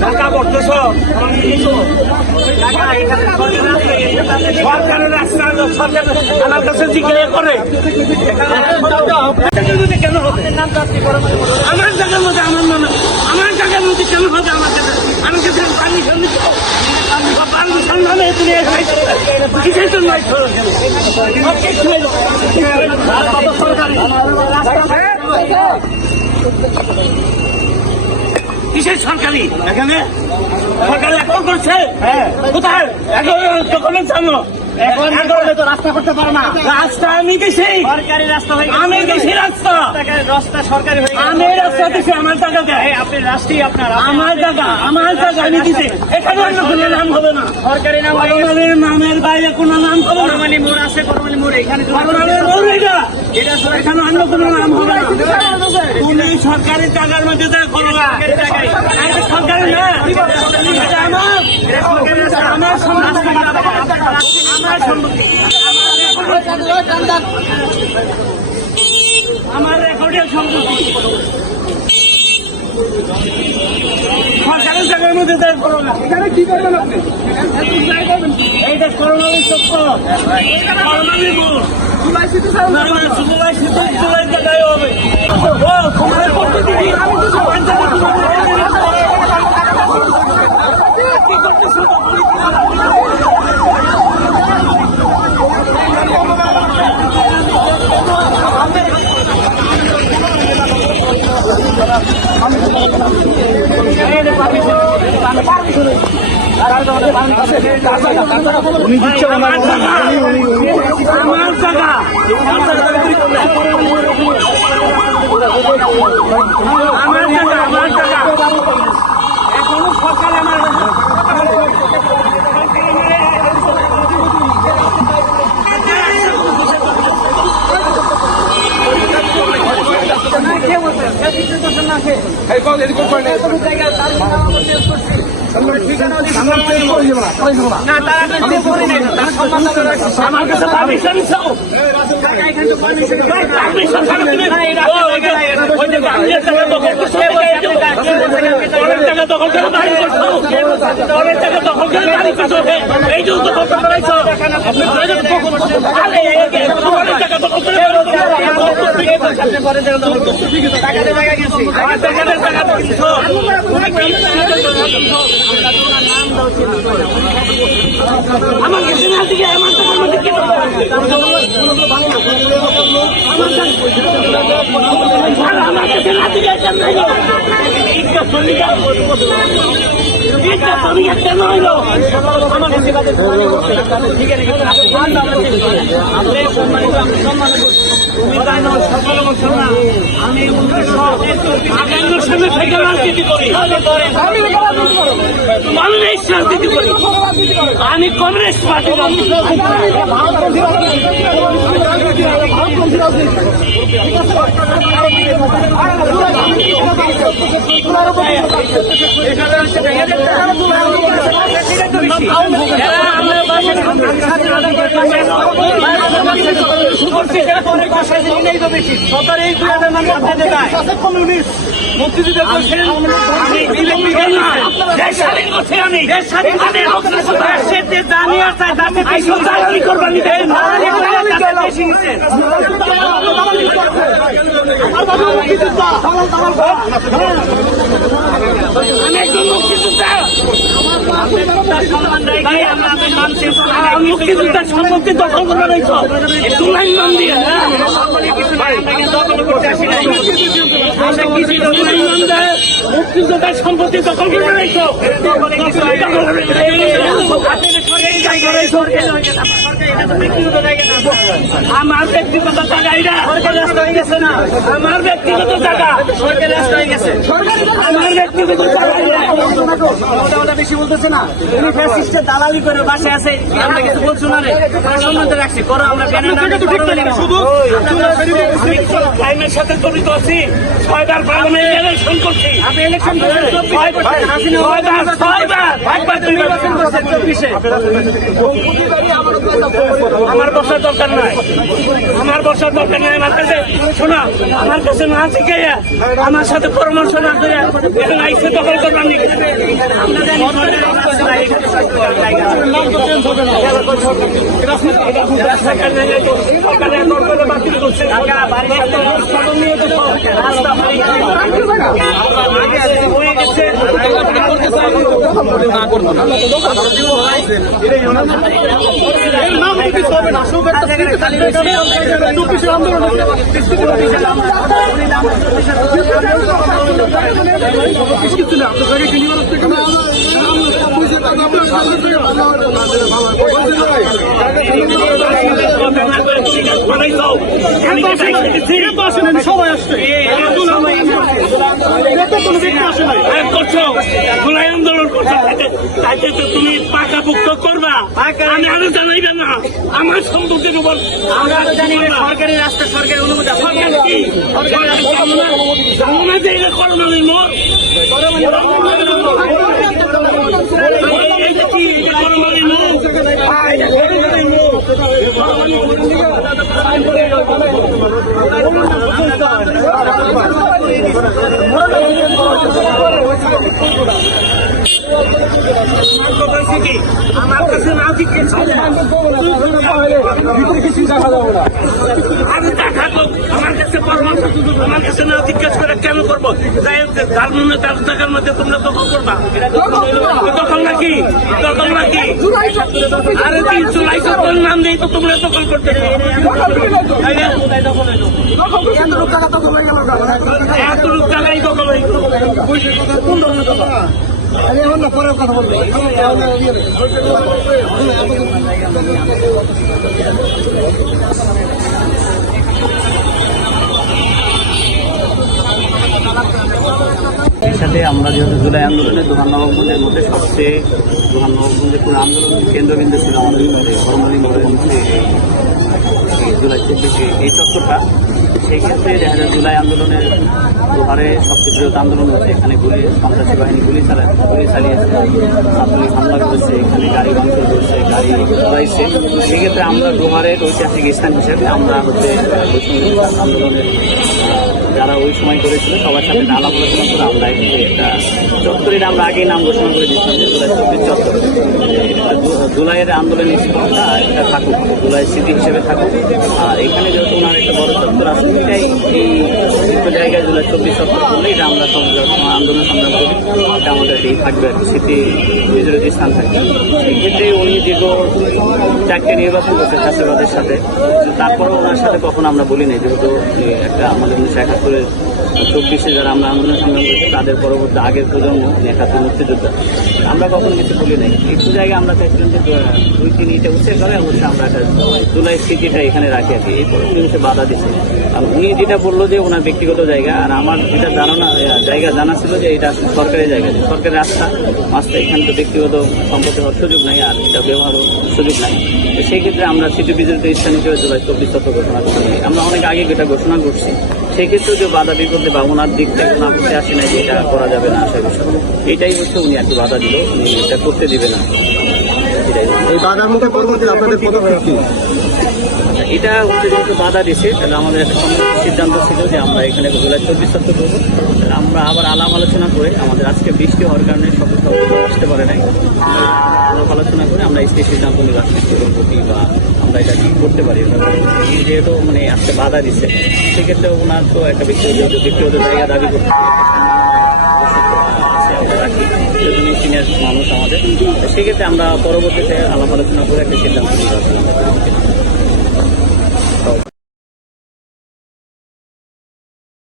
ঢাকা পড়তেছ সরকারের রাস্তা সরকার আমার কাছে জিজ্ঞাসা করে কেন হবে আমার জায়গার মধ্যে আমার জায়গার মধ্যে কেন হবে আমার কাছে আমার কাছে পারমিশন মানে কিসের জন্য কিসের সরকারি এখানে সরকারি এখন করছে কোথায় এখন ডকুমেন্ট জানো তো রাস্তা করতে পারো না রাস্তা আমি দিছি সরকারি রাস্তা আমি দিছি রাস্তা সরকারি আমি রাস্তা দিছি আমার জায়গাতে আপনি রাষ্ট্রীয় আপনার আমার জায়গা আমি দিছি এখানে অন্য কোনো নাম হবে না সরকারি নাম করমালির নামের বাইরে কোনো নাম হবে না করমালি মোড় আছে করমালি মোড় এখানে করমালির মোড় এটা এখানে অন্য কোনো নাম হবে না তুমি সরকারি জায়গার মধ্যে করো না সরকারি না আমার সম্পত্তি আমার রেকর্ডের সম্পত্তি সরকারের জায়গার মধ্যে করো না এখানে কি করবেন আপনি এইটা করোনার সত্য করোনার জুলাই জায়গায় হবে তোমার করতে দিবি আমি কি করতেছো উনি দিচ্ছে আমার জায়গা এখনো সরকার আমার আমার কাছে পারমিশন চাও এই যে আমার কাছে না দিকে আমার কাছে না দিকে কেন হইলো আমার কাছে ঠিক আছে তুমি তাই না সফল করছো না আমি 1951 সালে থেকে রাজনীতি করি মানুষ রাজনীতি করি আমি কংগ্রেস পার্টি মুক্তিযোদ্ধার সম্পত্তি দখল করে রয়েছ নাম দিয়ে মুক্তিযোদ্ধার সম্পত্তি দখল করে রয়েছ আমার ব্যক্তিগত জায়গা এটা হয়ে গেছে না আমার ব্যক্তিগত জায়গা আমার ব্যক্তিগত জায়গা ওটা বেশি বলতেছে না, উনি ফ্যাসিস্টের দালালি করে বাসায় আছে, আমরা কিছু বলছো না রে, সম্মানিত রাখছি করো, আমরা শুধু টাইমের সাথে জড়িত আছি, 6বার পার্লামেন্ট ইলেকশন করছি, আপনি ইলেকশন করছেন 24 আমার বসার দরকার নাই, আমার বসার দরকার নাই, আমার কাছে শোনা, আমার কাছে না শিখাইয়া আমার সাথে পরামর্শ না করে এখন আইসে দখল করবার নি বাতিল করছে হয়ে গেছে সবাই আসছে খোলাই আন্দোলন করছো, তাইতে তো তুমি পাকাপুক্ত করবা, আমি আরো জানাইবে না আমার সম্পত্তির উপর। আমরা জানি সরকারি রাস্তা, সরকারি অনুমতি, সরকার কি জানো না যে এটা করোনার মোড়, এইটা কি করোনার মোড়, আমার কাছে না জিজ্ঞেস আমার কাছে পরামর্শ, আমার কাছে না জিজ্ঞেস করে কেন করবো? তার মনে তার টাকার মধ্যে তোমরা দখল করবা, দখল নাকি দখল নাকি? আরে 300 নাম নেই তো তোমরা দখল করতে এত লোক টাকাই দখল হয়ে পরে কথা বলবো। এর সাথে আমরা যেহেতু জুলাই আন্দোলনে দোহাননবাবগঞ্জের মধ্যে সবচেয়ে দোহাননবাবগঞ্জের পুরো আন্দোলন কেন্দ্রবিন্দু ছিল আমাদের কর্মী মোড়ের মধ্যে জুলাই 24 এই চক্করটা। সেই ক্ষেত্রে দেখা যায় জুলাই আন্দোলনের দোহারে সবচেয়ে বৃহৎ আন্দোলন হচ্ছে, এখানে সন্ত্রাসী বাহিনী গুলি চালিয়েছে, ছাত্রলীগ হামলা করেছে, এখানে গাড়ি ভাঙচুর করেছে, গাড়ি চলাইছে। সেক্ষেত্রে আমরা দোহারের ঐতিহাসিক স্থান হিসেবে আমরা আন্দোলনের যারা ওই সময় করেছিল সবার সাথে আলাপ আলোচনা করে আমরা একটা চত্বরের আমরা আগেই নাম ঘোষণা করে দিচ্ছিলাম যে জুলাই 24 চত্বর, জুলাইয়ের আন্দোলনের স্মরণটা এটা থাকুক, জুলাই স্মৃতি হিসেবে থাকুক। আর এখানে যেহেতু ওনার একটা বড় চত্বর আছে, এটাই এই জায়গায় জুলাই 24 চত্বর করলে এটা আমরা আন্দোলন সংগ্রাম করি, এটা আমাদের এই থাকবে আর কি, স্মৃতি বিজড়িত স্থান থাকবে। এই ক্ষেত্রে উনি দীর্ঘ 4টে নির্বাচন করছে চাষাবাদের সাথে, তারপরেও ওনার সাথে কখনো আমরা বলি নাই, যেহেতু একটা আমাদের 1971-24 যারা আমরা আন্দোলন সংগ্রাম করেছি তাদের পরবর্তী আগের প্রজন্ম 71 মুক্তিযোদ্ধা, আমরা কখনো কিছু বলি নাই। একটু জায়গায় আমরা চাইছিলাম যে 2-3 ইটা উঠে গেলে অবশ্যই আমরা একটা জুলাই স্মৃতিটা এখানে রাখি আর কি। এরপর উনি হচ্ছে বাধা দিচ্ছে, আর উনি যেটা বললো যে ওনার ব্যক্তিগত জায়গা, আর আমার যেটা জানা ছিল যে এটা সরকারি জায়গা, সরকারি রাস্তা মাছটা, এখানে তো ব্যক্তিগত সম্পত্তি হওয়ার সুযোগ নাই আর এটা ব্যবহারও সুযোগ নাই। তো সেই ক্ষেত্রে আমরা স্মৃতি বিজড়িত স্থান হিসেবে জুলাই 24 চত্বর ঘোষণা করছি, আমরা অনেক আগে এটা ঘোষণা করছি। সেক্ষেত্রেও যে বাধা বিপদে বা ওনার দিক থেকে ওনার হতে আসে না যে এটা করা যাবে না, আশা বিষয় এটাই হচ্ছে উনি আর কি বাধা দিল, উনি এটা করতে দিবে না। এই বাধার মধ্যে পরবর্তী আপনাদের পদক্ষেপ কি? এটা হচ্ছে যেহেতু বাধা দিচ্ছে, তাহলে আমাদের একটা সিদ্ধান্ত ছিল যে আমরা এখানে জুলাই 24 চত্বর করবো। আমরা আবার আলাপ আলোচনা করে, আমাদের আজকে বৃষ্টি হওয়ার কারণে সকল আসতে পারে নাই, আলাপ আলোচনা করে আমরা এই সিদ্ধান্ত নিলাম করবি বা আমরা এটা কি করতে পারি। যেহেতু মানে আজকে বাধা দিচ্ছে, সেক্ষেত্রে ওনার তো একটা ব্যক্তিগত জায়গা দাবি করতে রাখি, উনি সিনিয়র মানুষ আমাদের, সেক্ষেত্রে আমরা পরবর্তীতে আলাপ আলোচনা করে একটা সিদ্ধান্ত নিলাম।